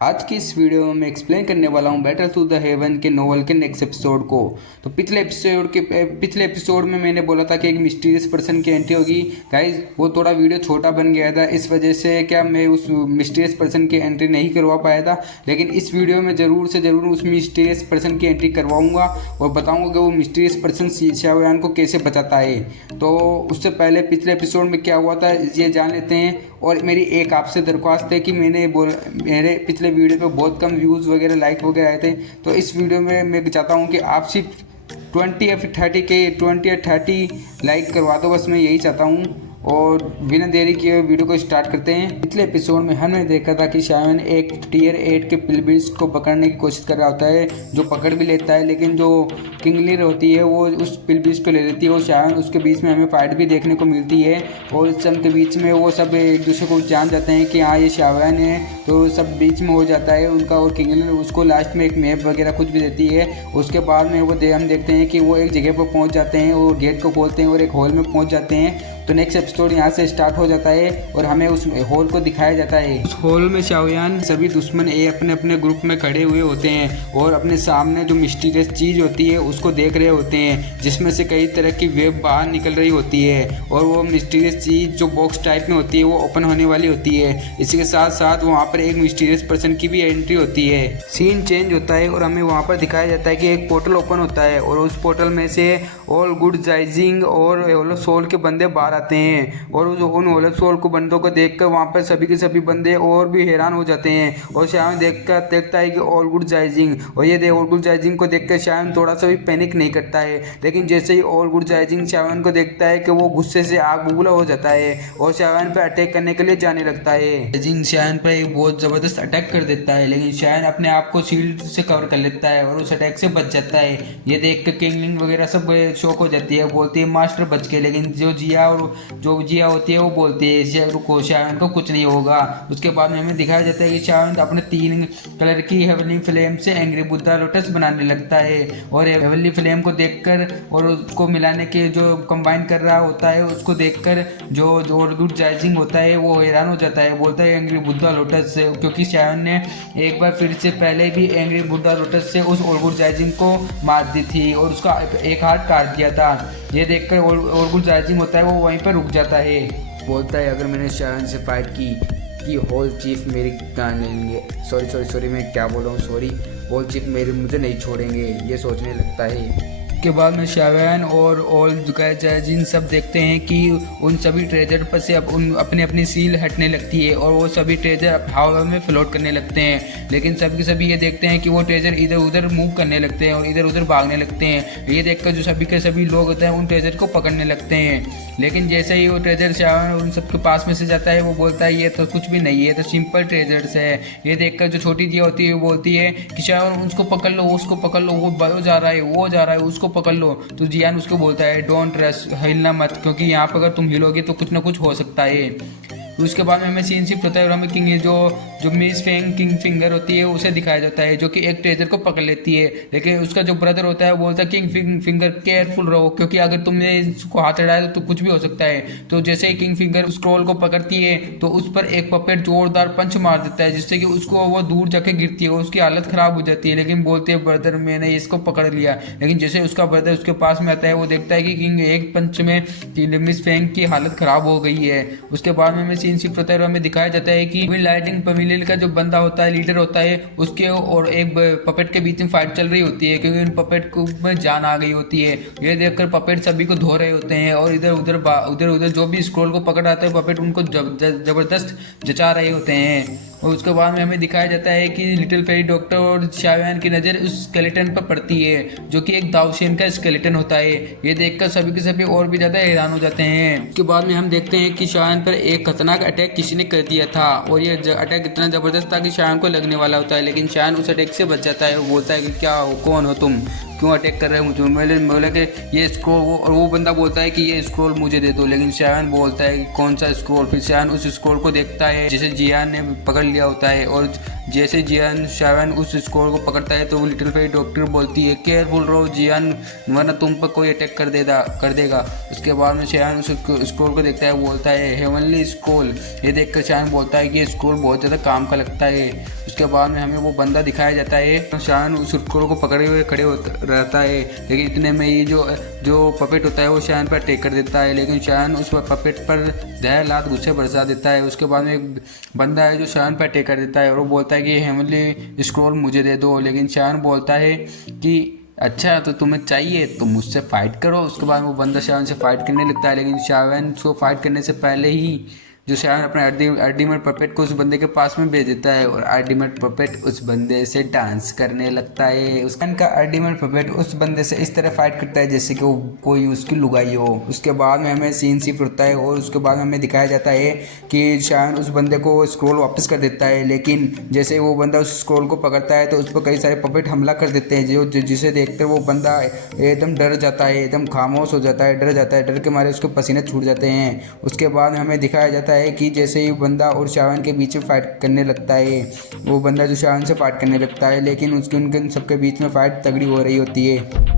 आज की इस वीडियो में मैं एक्सप्लेन करने वाला हूँ बैटल थ्रू द हेवन के नोवेल के नेक्स्ट एपिसोड को। तो पिछले एपिसोड में मैंने बोला था कि एक मिस्टीरियस पर्सन की एंट्री होगी। गाइज वो थोड़ा वीडियो छोटा बन गया था, इस वजह से क्या मैं उस मिस्टीरियस पर्सन की एंट्री नहीं करवा पाया था। लेकिन इस वीडियो में ज़रूर से ज़रूर उस मिस्टीरियस पर्सन की एंट्री करवाऊँगा और बताऊँगा कि वो मिस्टीरियस पर्सन शाओयान को कैसे बचाता है। तो उससे पहले पिछले एपिसोड में क्या हुआ था ये जान लेते हैं। और मेरी एक आपसे दरख्वास्त है कि मेरे पिछले वीडियो पे बहुत कम व्यूज़ वगैरह लाइक वगैरह आए थे। तो इस वीडियो में मैं चाहता हूँ कि आप सिर्फ 20 या 30 लाइक करवा दो, बस मैं यही चाहता हूँ। और बिना देरी किए वीडियो को स्टार्ट करते हैं। पिछले एपिसोड में हमने देखा था कि शायन एक टियर 8 के पिलबिल्स को पकड़ने की कोशिश कर रहा होता है, जो पकड़ भी लेता है। लेकिन जो किंगलिर होती है वो उस पिलबिल्स को ले लेती है और शायन उसके बीच में हमें फाइट भी देखने को मिलती है। और इस सब के बीच में वो सब एक दूसरे को जान जाते हैं कि हाँ ये शायन है, तो सब बीच में हो जाता है उनका। और किंगलिर उसको लास्ट में एक मैप वगैरह कुछ भी देती है। उसके बाद में हम देखते हैं कि वो एक जगह पर पहुँच जाते हैं और गेट को खोलते हैं और एक हॉल में पहुँच जाते हैं। तो नेक्स्ट एपिसोड यहाँ से स्टार्ट हो जाता है और हमें उस हॉल को दिखाया जाता है। उस हॉल में शाओयान सभी दुश्मन अपने अपने ग्रुप में खड़े हुए होते हैं और अपने सामने जो मिस्टीरियस चीज़ होती है उसको देख रहे होते हैं, जिसमें से कई तरह की वेब बाहर निकल रही होती है। और वो मिस्टीरियस चीज़ जो बॉक्स टाइप में होती है वो ओपन होने वाली होती है। इसी के साथ साथ वहाँ पर एक मिस्टीरियस पर्सन की भी एंट्री होती है। सीन चेंज होता है और हमें वहाँ पर दिखाया जाता है कि एक पोर्टल ओपन होता है और उस पोर्टल में से ऑल गुड जाइजिंग और सोल के बंदे बाहर आते हैं। और उन होलर सोल को बंदों को देखकर वहाँ पर सभी के सभी बंदे और भी हैरान हो जाते हैं। और शायन देखता है कि ऑल गुड जाइजिंग, और ये ऑल गुड जाइजिंग को देखकर शायन थोड़ा सा भी पैनिक नहीं करता है। लेकिन जैसे ही ऑल गुड जाइजिंग शायन को देखता है कि वो गुस्से से आग बबूला हो जाता है और शायन पर अटैक करने के लिए जाने लगता है। जाइजिंग शायन पर एक बहुत ज़बरदस्त अटैक कर देता है, लेकिन शायन अपने आप को शील्ड से कवर कर लेता है और उस अटैक से बच जाता है। ये देख कर किंगलिंग वगैरह सब शौक हो जाती है, बोलती है मास्टर बच के। लेकिन जो जिया होती है वो बोलती है रुको शायन को कुछ नहीं होगा। उसके बाद में हमें दिखाया जाता है कि शायन अपने 3 कलर की हेवनली फ्लेम से एंग्री बुद्धा लोटस बनाने लगता है। और हेवनली फ्लेम को देखकर और उसको मिलाने के जो कंबाइन कर रहा होता है उसको देखकर जो गुड जाइजिंग होता है वो हैरान हो जाता है, बोलता है एंग्री बुद्धा लोटस से। क्योंकि शायन ने एक बार फिर से पहले भी एंग्री बुद्धा लोटस से उस गुड जाइजिंग को मार दी थी और उसका एक हाथ काट दिया था। ये देखकर और गुड जाइजिंग होता है वो वहीं पर रुक जाता है, बोलता है अगर मैंने शायन से फाइट की होल चीफ मेरी जान लेंगे। सॉरी मैं क्या बोल रहा हूँ, सॉरी। होल चीफ मुझे नहीं छोड़ेंगे, ये सोचने लगता है। के बाद में शायन और ऑल जिन सब देखते हैं कि उन सभी ट्रेजर पर से अपनी अपनी सील हटने लगती है और वो सभी ट्रेजर हवा में फ्लोट करने लगते हैं। लेकिन सभी के सभी ये देखते हैं कि वो ट्रेजर इधर उधर मूव करने लगते हैं और इधर उधर भागने लगते हैं। ये देखकर जो सभी के सभी लोग होते हैं उन ट्रेजर को पकड़ने लगते हैं। लेकिन जैसे ही वो ट्रेजर शायन उन सबके पास में से जाता है वो बोलता है ये तो कुछ भी नहीं है, तो सिंपल ट्रेजर्स है। ये देखकर जो छोटी जिया होती है वो बोलती है कि शायन उसको पकड़ लो, उसको पकड़ लो, वो जा रहा है, वो जा रहा है, उसको पकड़ लो। तो जियान उसको बोलता है डोंट रश, हिलना मत, क्योंकि यहाँ पर अगर तुम हिलोगे तो कुछ ना कुछ हो सकता है। उसके बाद में हमें सीन शिफ्ट होता है और हमें किंग जो मिस फेंग किंग फिंगर होती है उसे दिखाया जाता है, जो कि एक ट्रेजर को पकड़ लेती है। लेकिन उसका जो ब्रदर होता है वो बोलता है किंग फिंगर केयरफुल रहो, क्योंकि अगर तुमने इसको हाथ अड़ाया तो कुछ भी हो सकता है। तो जैसे ही किंग फिंगर स्क्रोल को पकड़ती है तो उस पर एक पपेट जोरदार पंच मार देता है, जिससे कि उसको वो दूर जाके गिरती है और उसकी हालत खराब हो जाती है। लेकिन बोलते है ब्रदर मैंने इसको पकड़ लिया। लेकिन जैसे उसका ब्रदर उसके पास में आता है वो देखता है कि किंग एक पंच में मिस फेंग की हालत खराब हो गई है। उसके बाद में हमें सीन शिफ्ट होता है और हमें दिखाया जाता है कि लाइटिंग पवेलियन का जो बंदा होता है, लीडर होता है, उसके और एक पपेट के बीच में फाइट चल रही होती है, क्योंकि उन पपेट को में जान आ गई होती है। ये देखकर पपेट सभी को धो रहे होते हैं और इधर उधर जो भी स्क्रोल को पकड़ आता है पपेट उनको जबरदस्त जचा रहे होते हैं। और उसके बाद में हमें दिखाया जाता है कि लिटिल फेरी डॉक्टर और शायन की नज़र उस स्केलेटन पर पड़ती है, जो कि एक दाऊशेन का स्केलेटन होता है। ये देखकर सभी के सभी और भी ज़्यादा हैरान हो जाते हैं। उसके बाद में हम देखते हैं कि शायन पर एक खतरनाक अटैक किसी ने कर दिया था और ये अटैक इतना ज़बरदस्त था कि शायन को लगने वाला होता है। लेकिन शायन उस अटैक से बच जाता है। वो बोलता है कि क्या हो, कौन हो तुम, क्यों अटैक कर रहे हो मुझे। मैंने बोला कि ये स्क्रोल, और वो बंदा बोलता है कि ये स्क्रोल मुझे दे दो। लेकिन शायन बोलता है कि कौन सा स्क्रोल। फिर शायन उस स्क्रोल को देखता है जिसे जियान ने पकड़ लिया होता है और जैसे जियान शायन उस स्क्रोल को पकड़ता है तो वो लिटिल फेरी डॉक्टर बोलती है केयरफुल रहो जियान, वरना तुम पर कोई अटैक कर देगा। उसके बाद में शायन उस स्क्रोल को देखता है, बोलता है हेवनली स्क्रोल। ये देखकर शायन बोलता है कि ये स्क्रोल बहुत ज़्यादा काम का लगता है। उसके बाद में हमें वो बंदा दिखाया जाता है, तो शायन उस स्क्रोल को पकड़े हुए खड़े रहता है, लेकिन इतने में ये जो पपेट होता है वो शायन पर अटैक कर देता है, लेकिन शायन उस पपेट पर जहर लात गुस्से बरसा देता है। उसके बाद में एक बंदा है जो शायन पर अटैक कर देता है और वो बोलता है कि हेवनली स्क्रोल मुझे दे दो, लेकिन शायन बोलता है कि अच्छा तो तुम्हें चाहिए तो मुझसे फाइट करो। उसके बाद वो बंदा शायन से फाइट करने लगता है, लेकिन शायन को फाइट करने से पहले ही जो शायन अपने अर्डीमेट पपेट को उस बंदे के पास में भेज देता है और अर्डीमेट पपेट उस बंदे से डांस करने लगता है। उसका अर्डीमेट पपेट उस बंदे से इस तरह फाइट करता है जैसे कि वो कोई उसकी लुगाई हो। उसके बाद में हमें सीन शिफ्ट होता है और उसके बाद हमें दिखाया जाता है कि शायन उस बंदे को स्क्रोल वापस कर देता है, लेकिन जैसे वो बंदा उस स्क्रोल को पकड़ता है तो उस पर कई सारे पपेट हमला कर देते हैं, जिसे देखकर वो बंदा एकदम डर जाता है, एकदम खामोश हो जाता है, डर जाता है, डर के मारे उसके पसीने छूट जाते हैं। उसके बाद हमें दिखाया जाता है कि जैसे ही बंदा और शायन के बीच में फाइट करने लगता है, वो बंदा जो शायन से फाइट करने लगता है, लेकिन उनके सबके बीच में फाइट तगड़ी हो रही होती है।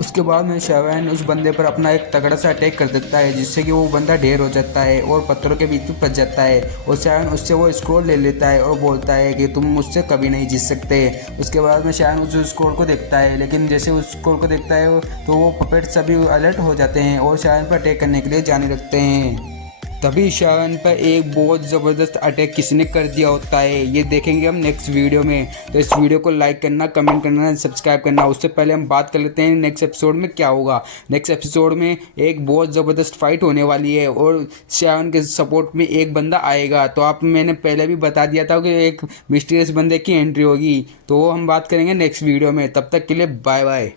उसके बाद में शायन उस बंदे पर अपना एक तगड़ा सा अटैक कर देता है, जिससे कि वो बंदा ढेर हो जाता है और पत्थरों के बीच में फंस जाता है और शायन उससे वो स्क्रोल ले लेता है और बोलता है कि तुम मुझसे कभी नहीं जीत सकते। उसके बाद में शायन उस स्क्रोल को देखता है, लेकिन जैसे उस स्क्रोल को देखता है तो वो पपेट सभी अलर्ट हो जाते हैं और शायन पर अटैक करने के लिए जाने लगते हैं। तभी शायन पर एक बहुत ज़बरदस्त अटैक किसी ने कर दिया होता है, ये देखेंगे हम नेक्स्ट वीडियो में। तो इस वीडियो को लाइक करना, कमेंट करना, सब्सक्राइब करना। उससे पहले हम बात कर लेते हैं नेक्स्ट एपिसोड में क्या होगा। नेक्स्ट एपिसोड में एक बहुत ज़बरदस्त फाइट होने वाली है और शायन के सपोर्ट में एक बंदा आएगा। तो मैंने पहले भी बता दिया था कि एक मिस्टीरियस बंदे की एंट्री होगी, तो वो हम बात करेंगे नेक्स्ट वीडियो में। तब तक के लिए बाय बाय।